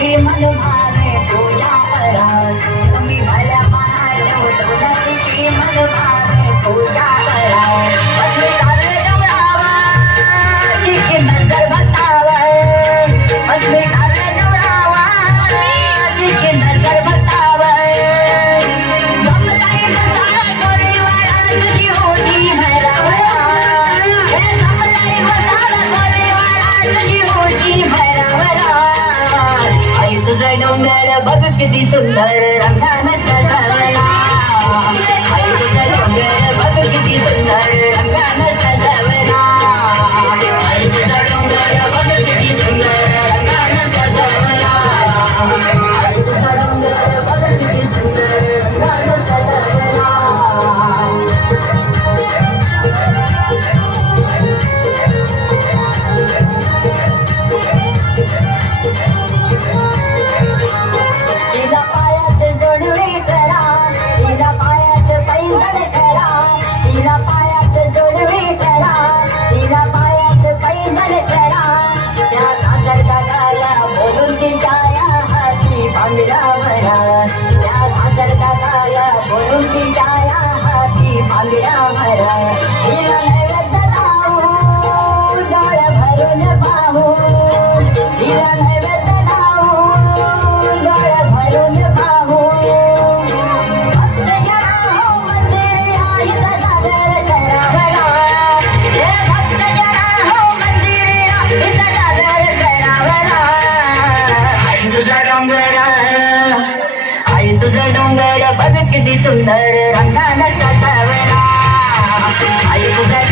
મારી મન મારે પૂજા કરા તમે ભલે મારો તો નથી મન आई तुझं डोंगर बघ किती सुंदर रंगानं सजावला आई तुझं